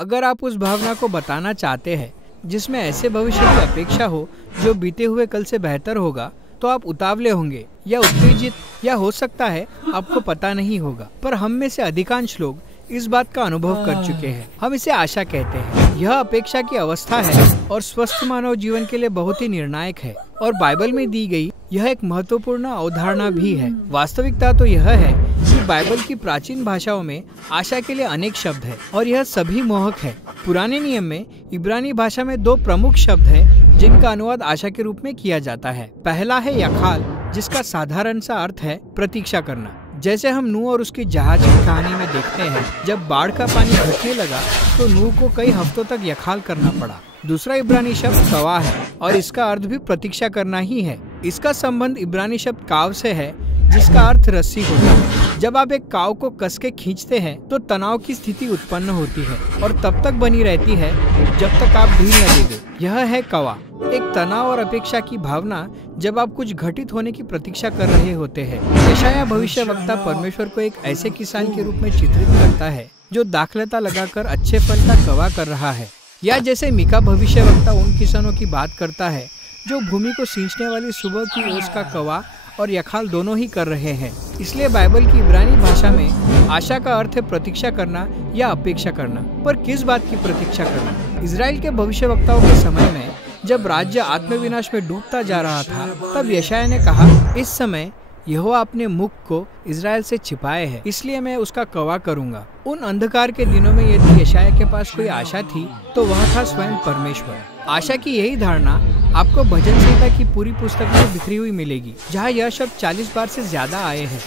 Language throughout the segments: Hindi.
अगर आप उस भावना को बताना चाहते हैं जिसमें ऐसे भविष्य की अपेक्षा हो जो बीते हुए कल से बेहतर होगा, तो आप उतावले होंगे या उत्तेजित, या हो सकता है आपको पता नहीं होगा। पर हम में से अधिकांश लोग इस बात का अनुभव कर चुके हैं। हम इसे आशा कहते हैं। यह अपेक्षा की अवस्था है और स्वस्थ मानव जीवन के लिए बहुत ही निर्णायक है और बाइबल में दी गई यह एक महत्वपूर्ण अवधारणा भी है। वास्तविकता तो यह है कि बाइबल की प्राचीन भाषाओं में आशा के लिए अनेक शब्द है और यह सभी मोहक है। पुराने नियम में इब्रानी भाषा में दो प्रमुख शब्द है जिनका अनुवाद आशा के रूप में किया जाता है। पहला है यखाल, जिसका साधारण सा अर्थ है प्रतीक्षा करना। जैसे हम नूह और उसकी जहाज की कहानी में देखते हैं, जब बाढ़ का पानी घटने लगा तो नूह को कई हफ्तों तक यखाल करना पड़ा। दूसरा इब्रानी शब्द कवा है और इसका अर्थ भी प्रतीक्षा करना ही है। इसका संबंध इब्रानी शब्द काव से है, जिसका अर्थ रस्सी होता है। जब आप एक काव को कस के खींचते हैं तो तनाव की स्थिति उत्पन्न होती है और तब तक बनी रहती है जब तक आप ढील न दे दें। यह है कवा, एक तनाव और अपेक्षा की भावना जब आप कुछ घटित होने की प्रतीक्षा कर रहे होते हैं। यशायाह भविष्यवक्ता परमेश्वर को एक ऐसे किसान के रूप में चित्रित करता है जो दाखलता लगाकर अच्छे फल का कवा कर रहा है, या जैसे मीका भविष्यवक्ता उन किसानों की बात करता है जो भूमि को सींचने वाली सुबह की ओस का कवा और यखाल दोनों ही कर रहे हैं। इसलिए बाइबल की इब्रानी भाषा में आशा का अर्थ है प्रतीक्षा करना या अपेक्षा करना। पर किस बात की प्रतीक्षा करना? इजराइल के भविष्यवक्ताओं के समय में जब राज्य आत्मविनाश में डूबता जा रहा था, तब यशायाह ने कहा, इस समय यहोवा अपने मुख को इजराइल से छिपाए है, इसलिए मैं उसका कवा करूंगा। उन अंधकार के दिनों में यदि यशायाह के पास कोई आशा थी तो वह था स्वयं परमेश्वर। आशा की यही धारणा आपको भजन संहिता की पूरी पुस्तक में बिखरी हुई मिलेगी, जहाँ यह शब्द 40 बार से ज्यादा आए हैं।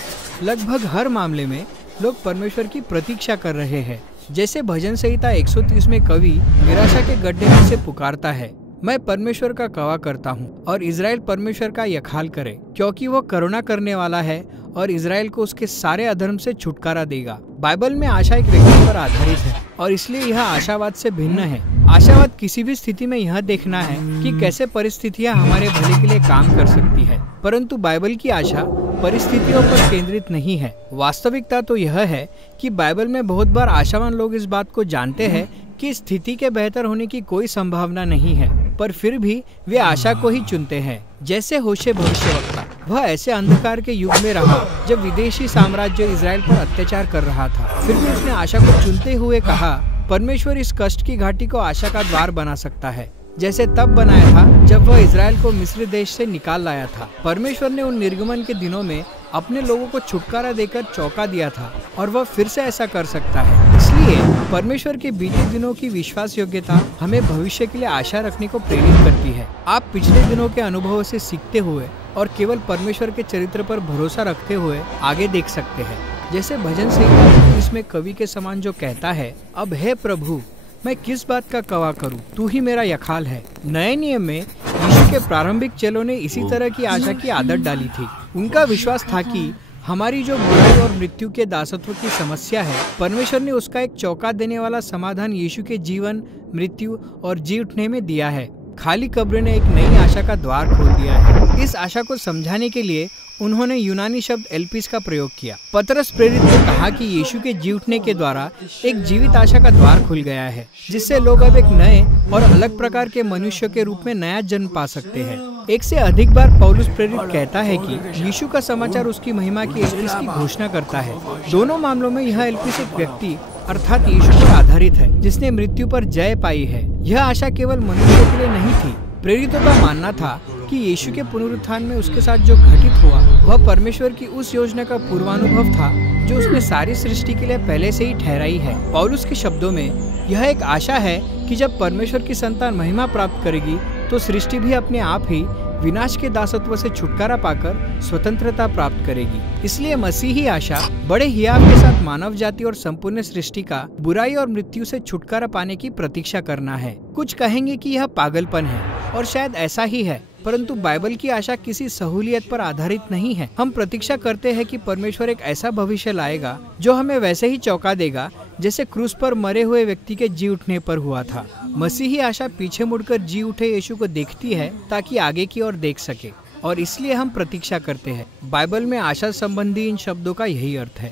लगभग हर मामले में लोग परमेश्वर की प्रतीक्षा कर रहे हैं। जैसे भजन संहिता 130 में कवि निराशा के गड्ढे में से पुकारता है, मैं परमेश्वर का कवा करता हूँ और इजराइल परमेश्वर का यखाल करे, क्योंकि वो करुणा करने वाला है और इजराइल को उसके सारे अधर्म से छुटकारा देगा। बाइबल में आशा एक व्यक्ति पर आधारित है और इसलिए यह आशावाद से भिन्न है। आशावाद किसी भी स्थिति में यह देखना है कि कैसे परिस्थितियां हमारे भले के लिए काम कर सकती है, परंतु बाइबल की आशा परिस्थितियों पर केंद्रित नहीं है। वास्तविकता तो यह है कि बाइबल में बहुत बार आशावान लोग इस बात को जानते हैं कि स्थिति के बेहतर होने की कोई संभावना नहीं है, पर फिर भी वे आशा को ही चुनते हैं। जैसे होशे भविष्यवक्ता, वह ऐसे अंधकार के युग में रहा जब विदेशी साम्राज्य इजराइल पर अत्याचार कर रहा था, फिर भी उसने आशा को चुनते हुए कहा, परमेश्वर इस कष्ट की घाटी को आशा का द्वार बना सकता है, जैसे तब बनाया था जब वह इजराइल को मिस्र देश से निकाल लाया था। परमेश्वर ने उन निर्गमन के दिनों में अपने लोगों को छुटकारा देकर चौंका दिया था और वह फिर से ऐसा कर सकता है। इसलिए परमेश्वर के बीते दिनों की विश्वास योग्यता हमें भविष्य के लिए आशा रखने को प्रेरित करती है। आप पिछले दिनों के अनुभवों से सीखते हुए और केवल परमेश्वर के चरित्र पर भरोसा रखते हुए आगे देख सकते हैं। जैसे भजन संहिता इसमें कवि के समान जो कहता है, अब हे प्रभु, मैं किस बात का कवा करूं, तू ही मेरा यखाल है। नए नियम में यीशु के प्रारंभिक चेलों ने इसी तरह की आशा की आदत डाली थी। उनका विश्वास था कि हमारी जो बुराई और मृत्यु के दासत्व की समस्या है, परमेश्वर ने उसका एक चौंका देने वाला समाधान यीशु के जीवन, मृत्यु और जी उठने में दिया है। खाली कब्र ने एक नई आशा का द्वार खोल दिया है। इस आशा को समझाने के लिए उन्होंने यूनानी शब्द एल्पिस का प्रयोग किया। पतरस प्रेरित ने कहा कि यीशु के जी उठने के द्वारा एक जीवित आशा का द्वार खुल गया है, जिससे लोग अब एक नए और अलग प्रकार के मनुष्य के रूप में नया जन्म पा सकते हैं। एक से अधिक बार पौलुस प्रेरित कहता है कि यीशु का समाचार उसकी महिमा की एल्पिस की घोषणा करता है। दोनों मामलों में यह एल्पिस एक व्यक्ति अर्थात यीशु पर आधारित है, जिसने मृत्यु पर जय पाई है। यह आशा केवल मनुष्य के लिए नहीं थी। प्रेरितों का मानना था कि यीशु के पुनरुत्थान में उसके साथ जो घटित हुआ वह परमेश्वर की उस योजना का पूर्वानुभव था जो उसने सारी सृष्टि के लिए पहले से ही ठहराई है। पौलुस के शब्दों में यह एक आशा है कि जब परमेश्वर की संतान महिमा प्राप्त करेगी तो सृष्टि भी अपने आप ही विनाश के दासत्व से छुटकारा पाकर स्वतंत्रता प्राप्त करेगी। इसलिए मसीही आशा बड़े हियाव के साथ मानव जाति और संपूर्ण सृष्टि का बुराई और मृत्यु से छुटकारा पाने की प्रतीक्षा करना है। कुछ कहेंगे कि यह पागलपन है और शायद ऐसा ही है, परंतु बाइबल की आशा किसी सहूलियत पर आधारित नहीं है। हम प्रतीक्षा करते हैं कि परमेश्वर एक ऐसा भविष्य लाएगा जो हमें वैसे ही चौंका देगा जैसे क्रूस पर मरे हुए व्यक्ति के जी उठने पर हुआ था। मसीही आशा पीछे मुड़कर जी उठे यीशु को देखती है ताकि आगे की ओर देख सके, और इसलिए हम प्रतीक्षा करते हैं। बाइबल में आशा संबंधी इन शब्दों का यही अर्थ है।